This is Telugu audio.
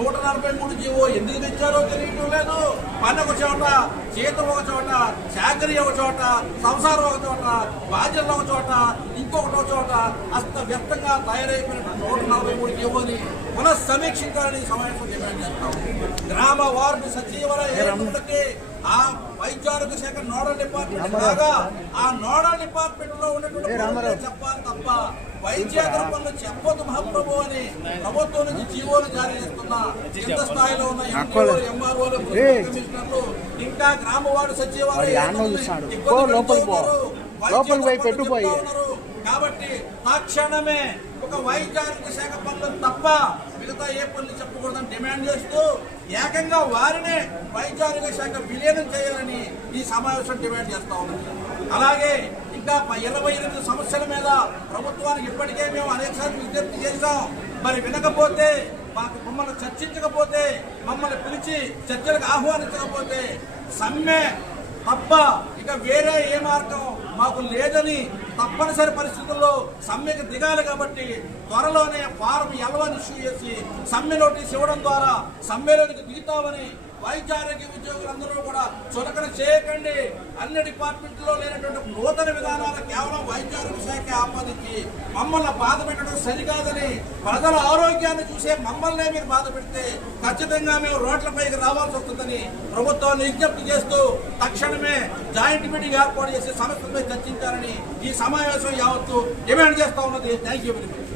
నూట నలభై మూడు జీవో ఎందుకు తెచ్చారో తెలియటం లేదు. పని ఒక చోట జీతం ఒక చోట చాకరీ ఒక చోట సంసారం ఒక చోట బాధ్యతలు ఒక చోట ఇంకొకటి ఒక చోట. అస్త వ్యక్తంగా తయారైపోయిన నూట నలభై మూడు జీవోని పునఃసమీక్షించాలని ఈ సమావేశం డిమాండ్ చేస్తాం. గ్రామ వార్డు సచివాలయ ఆ వైద్యారోగ్య శాఖ నోడల్ డిపార్ట్మెంట్. కాగా ఆ నోడల్ డిపార్ట్మెంట్లో ఉన్నటువంటి చెప్పాలి తప్ప వైద్యేతర పనులు చెప్పొద్దు మహాప్రభు అని ప్రభుత్వం నుంచి జీవోలు జారీ చేస్తున్న. కింద స్థాయిలో ఉన్న ఎంపీఓలు, ఎంఆర్ఓలు, కమిషనర్లు ఇంకా గ్రామ వార్డు సచివాలయ ఏర్పాటుని ఇబ్బంది పెడుతూ ఉన్నారు. లోపలికి పోయి వైద్యేతర పెట్టుపోయి. పనులు చెప్తా ఉన్నారు. కాబట్టి తక్షణమే ఒక వైద్యారోగ్య శాఖ పనులు తప్ప మిగతా ఏ పనులు చెప్పకూడదని డిమాండ్ చేస్తూ ఏకంగా వారినే వైద్యారోగ్య శాఖ విలీనం చేయాలని ఈ సమావేశం డిమాండ్ చేస్తా ఉన్నాం. అలాగే ఇంకా ఇరవై ఎనిమిది సమస్యల మీద ప్రభుత్వానికి ఇప్పటికే మేము అనేక సార్లు విజ్ఞప్తి చేశాం. మరి వినకపోతే మాకు మమ్మల్ని చర్చించకపోతే మమ్మల్ని పిలిచి చర్చలకు ఆహ్వానించకపోతే సమ్మె తప్ప ఇక వేరే ఏ మార్గం మాకు లేదని తప్పనిసరి పరిస్థితుల్లో సమ్మెకి దిగాలి కాబట్టి త్వరలోనే ఫారం ఎలవని ఇష్యూ చేసి సమ్మె నోటీస్ ఇవ్వడం ద్వారా సమ్మెలోనికి దిగుతామని వైద్యారోగ్య ఉద్యోగులందరూ కూడా చులకన చేయకండి. అన్ని డిపార్ట్మెంట్లో లేనటువంటి నూతన విధానాలు కేవలం వైద్యారోగ్య శాఖ ఆపాదించి మమ్మల్ని బాధ పెట్టడం సరికాదని ప్రజల ఆరోగ్యాన్ని చూసే మమ్మల్నే మీరు బాధ పెడితే ఖచ్చితంగా మేము రోడ్లపైకి రావాల్సి వస్తుందని ప్రభుత్వాన్ని విజ్ఞప్తి చేస్తూ తక్షణమే జాయింట్ మీటింగ్ ఏర్పాటు చేసి సమస్యలపై చర్చించాలని ఈ సమావేశం యావత్తు డిమాండ్ చేస్తా ఉన్నది. Thank you very much.